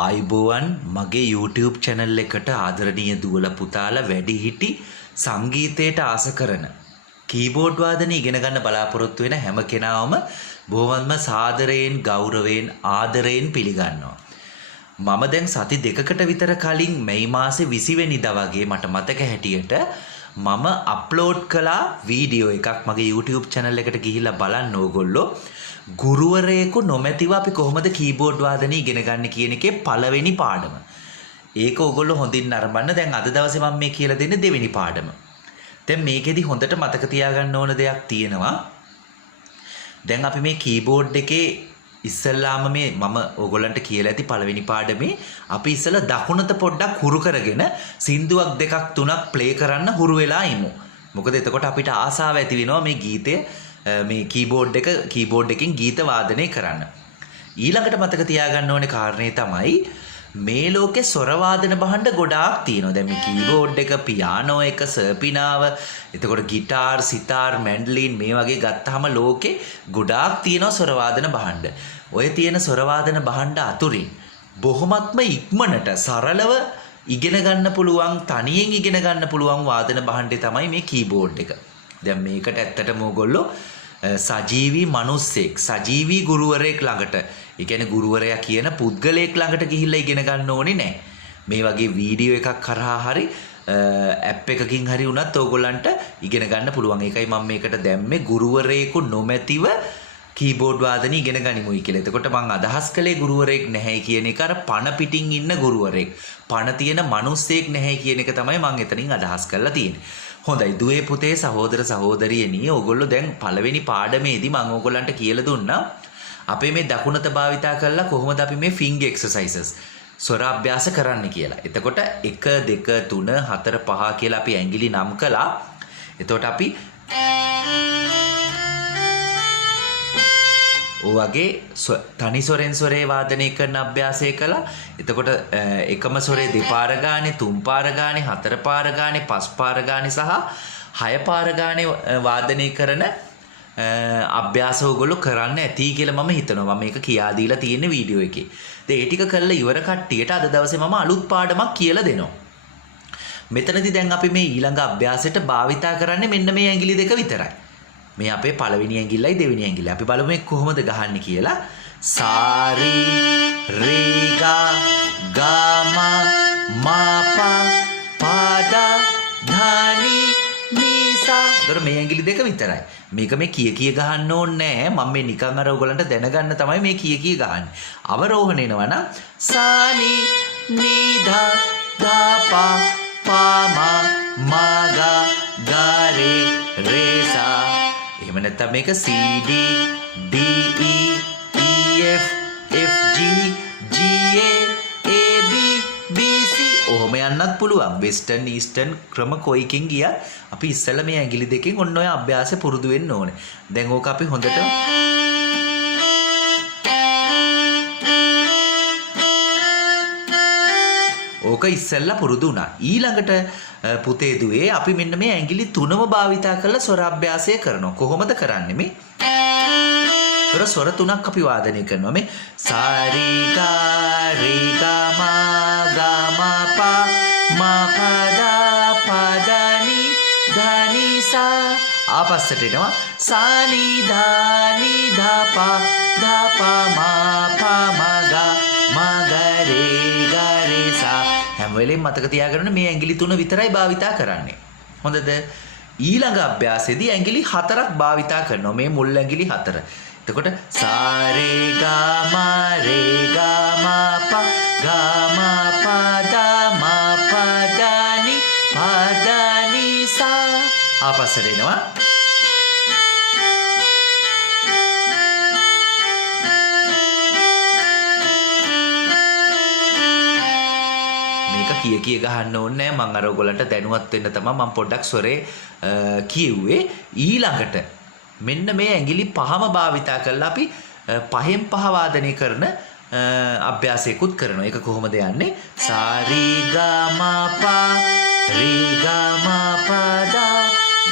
ආයිබෝවන් මගේ YouTube channel එකට ආදරණීය දුවලා පුතාලා වැඩිහිටි සංගීතයට ආස කරන කීබෝඩ් වාදනය ඉගෙන ගන්න බලාපොරොත්තු වෙන හැම කෙනාම බොහොමත්ම සාදරයෙන් ගෞරවයෙන් ආදරයෙන් පිළිගන්නවා. මම දැන් සති දෙකකට විතර කලින් මේ මාසේ 20 වෙනිදා වගේ මට මතක හැටියට මම අප්ලෝඩ් කළා වීඩියෝ එකක් මගේ YouTube channel එකට ගිහිල්ලා බලන්න ඕගොල්ලෝ ගුරුවරයෙකු නොමැතිව අපි කොහොමද කීබෝඩ් වාදනය ඉගෙන ගන්න කියන එකේ පළවෙනි පාඩම. ඒක ඕගොල්ලෝ හොඳින් නරඹන්න. දැන් අද දවසේ මම මේ කියලා දෙන්නේ දෙවෙනි පාඩම. දැන් මේකෙදි හොඳට මතක තියාගන්න ඕන දෙයක් තියෙනවා. දැන් අපි මේ කීබෝඩ් එකේ ඉස්සල්ලාම මේ මම ඕගොල්ලන්ට කියලා ඇති පළවෙනි පාඩමේ අපි ඉස්සලා දකුණත පොඩ්ඩක් හුරු කරගෙන සින්දුවක් දෙකක් තුනක් ප්ලේ කරන්න හුරු වෙලා ඉමු. මොකද එතකොට අපිට ආසාව ඇති වෙනවා මේ ගීතය මේ කීබෝඩ් එකකින් ගීත වාදනය කරන්න. ඊළඟට මතක තියාගන්න ඕනේ කාරණේ තමයි මේ ලෝකේ ස්වර වාදන භාණ්ඩ ගොඩාක් තියෙනවා. දැන් මේ කීබෝඩ් එක, පියානෝ එක, සර්පිනාව, එතකොට ගිටාර්, සිතාර්, මැන්ඩලින් මේ වගේ ගත්තාම ලෝකේ ගොඩාක් තියෙනවා ස්වර වාදන භාණ්ඩ. ඔය තියෙන ස්වර වාදන භාණ්ඩ අතුරින් බොහොමත්ම ඉක්මනට සරලව ඉගෙන ගන්න පුළුවන්, තනියෙන් ඉගෙන ගන්න පුළුවන් වාදන භාණ්ඩේ තමයි මේ කීබෝඩ් එක. දැන් මේකට ඇත්තටම ඕගොල්ලෝ සජීවී මිනිස්සෙක්, සජීවී ගුරුවරයෙක් ළඟට, ඒ කියන්නේ ගුරුවරයා කියන පුද්ගලයෙක් ළඟට ගිහිල්ලා ඉගෙන ගන්න ඕනේ නැහැ. මේ වගේ වීඩියෝ එකක් කරා හරි ඇප් එකකින් හරි වුණත් ඕගොල්ලන්ට ඉගෙන ගන්න පුළුවන්. ඒකයි මම මේකට දැම්මේ ගුරුවරයෙකු නොමැතිව කීබෝඩ් වාදනය ඉගෙන ගනිමුයි කියලා. එතකොට මම අදහස් කළේ ගුරුවරයෙක් නැහැ කියන එක, අර පණ පිටින් ඉන්න ගුරුවරයෙක්, පණ තියෙන මිනිස්සෙක් නැහැ කියන එක තමයි මම එතනින් අදහස් කරලා තියෙන්නේ. හොඳයි දුවේ පුතේ සහෝදර සහෝදරියනි, ඕගොල්ලෝ දැන් පළවෙනි පාඩමේදී මම ඕගොල්ලන්ට කියලා දුන්නා අපේ මේ දකුණත භාවිතා කරලා කොහොමද අපි මේ finger exercises ස්වර අභ්‍යාස කරන්න කියලා. එතකොට 1 2 3 4 5 කියලා අපි ඇඟිලි නම් කළා. එතකොට අපි ඔයගේ තනි ස්වරෙන් ස්වරේ වාදනය කරන අභ්‍යාසය කළා. එතකොට එකම ස්වරේ දෙපාර ගානේ, තුන් පාර ගානේ, හතර පාර ගානේ, පස් පාර ගානේ සහ හය පාර ගානේ වාදනය කරන අභ්‍යාස ඕගොල්ලෝ කරන්න ඇති කියලා මම හිතනවා. මම මේක කියා දීලා තියෙන වීඩියෝ එකේ. ඒ ටික කරලා ඉවර කට්ටියට අද දවසේ මම අලුත් පාඩමක් කියලා දෙනවා. මෙතනදී දැන් අපි මේ ඊළඟ අභ්‍යාසයට භාවිතා කරන්නේ මෙන්න මේ ඇඟිලි දෙක විතරයි. මේ අපේ පළවෙනි ඇඟිල්ලයි දෙවෙනි ඇඟිල්ලයි. අපි බලමු මේ කොහොමද ගහන්නේ කියලා. සාරි රේ ගා ගා මා මා පා පා දා ධානි නී සා. දර මේ ඇඟිලි දෙක විතරයි. මේක මේ කිය ගහන්න ඕනේ නැහැ. මම මේ නිකන් අර ඔයගලන්ට දැනගන්න තමයි මේ කිය ගහන්නේ. අවරෝහණ එනවා නම් සානි නී ධා ධා පා පා මා මා ගා ගා රේ රේ සා. එහෙම නැත්නම් මේක C D D E E F F G G A A B B C ඔහොම යන්නත් පුළුවන්. වෙස්ටර්න් ඊස්ටර්න් ක්‍රම කොයිකින් ගියත් අපි ඉස්සෙල්ලා මේ ඇඟිලි දෙකෙන් ඔන්න ඔය අභ්‍යාසය පුරුදු වෙන්න ඕනේ. දැන් ඕක අපි හොඳට ඕක ඉස්සෙල්ලා පුරුදු වුණා. ඊළඟට පුතේ දුවේ අපි මෙන්න මේ ඇඟිලි තුනම භාවිතා කරලා ස්වර අභ්‍යාසය කරනවා. කොහොමද කරන්නේ මේ? ස්වර තුනක් අපි වාදනය කරනවා. මේ සාරි ගා රේ ගා මා ගා මා පා මා පා දා පා දා නි ධා නි සා. ආපස්සට එනවා සානි ධා නි ධා පා මා පා මා ගා රේ ගා රේ සා. හැම වෙලෙම මතක තියාගන්න මේ ඇඟිලි තුන විතරයි භාවිතා කරන්නේ. හොඳද? ඊළඟ අභ්‍යාසයේදී ඇඟිලි හතරක් භාවිතා කරනවා. මේ මුල් ඇඟිලි හතර. එතකොට සා රේ ගා මා රේ ගා මා පා දා පා දා නි සා. ආපස්සට එනවා කිය ගහන්න ඕනේ නැහැ. මම අර ඔයගලන්ට දැනුවත් වෙන්න තමයි මම පොඩ්ඩක් ස්වරේ කියෙව්වේ. ඊළඟට මෙන්න මේ ඇඟිලි පහම භාවිතා කරලා අපි පහෙන් පහ වාදනය කරන අභ්‍යාසයකුත් කරනවා. ඒක කොහොමද යන්නේ? සා රී ගා මා පා රී ගා මා පා දා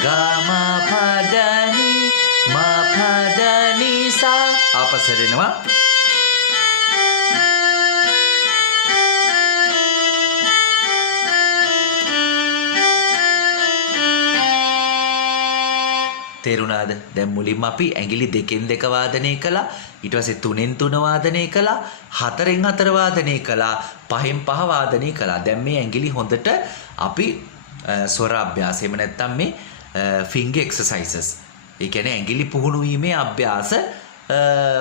ගා මා පා දා නි මා පා දා නි සා. ආපස්සට එනවා තේරුණාද? දැන් මුලින්ම අපි ඇඟිලි 2න් 2 වාදනය කළා. ඊට පස්සේ 3න් 3 වාදනය කළා. 4න් 4 වාදනය කළා. 5න් 5 වාදනය කළා. දැන් මේ ඇඟිලි හොඳට අපි ස්වර අභ්‍යාස එහෙම නැත්නම් මේ finger exercises. ඒ කියන්නේ ඇඟිලි පුහුණු වීමේ අභ්‍යාස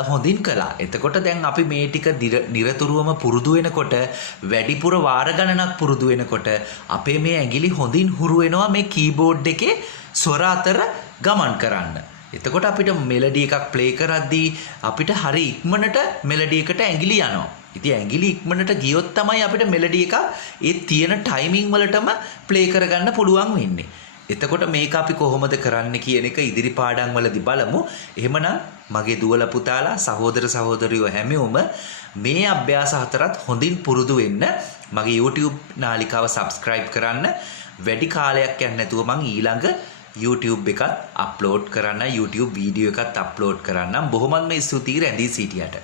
හොඳින් කළා. එතකොට දැන් අපි මේ ටික නිරතුරුවම පුරුදු වෙනකොට වැඩිපුර වාර ගණනක් පුරුදු වෙනකොට අපේ මේ ඇඟිලි හොඳින් හුරු වෙනවා මේ කීබෝඩ් එකේ ස්වර අතර ගමන් කරන්න. එතකොට අපිට මෙලඩි එකක් ප්ලේ කරද්දී අපිට හරි ඉක්මනට මෙලඩි එකට ඇඟිලි යනවා. ඉතින් ඇඟිලි ඉක්මනට ගියොත් තමයි අපිට මෙලඩි එක ඒ තියෙන ටයිමින් වලටම ප්ලේ කරගන්න පුළුවන් වෙන්නේ. එතකොට මේක අපි කොහොමද කරන්න කියන එක ඉදිරි පාඩම් වලදී බලමු. එහෙමනම් මගේ දුවලා පුතාලා සහෝදර සහෝදරියෝ හැමෝම මේ අභ්‍යාස හතරත් හොඳින් පුරුදු වෙන්න මගේ YouTube නාලිකාව subscribe කරන්න. වැඩි කාලයක් යන්නේ නැතුව මම ඊළඟ YouTube එකත් අප්ලෝඩ් කරන්න YouTube වීඩියෝ එකත් අප්ලෝඩ් කරන්නම්. බොහොමත්ම ස්තුතියි රැඳී සිටියට.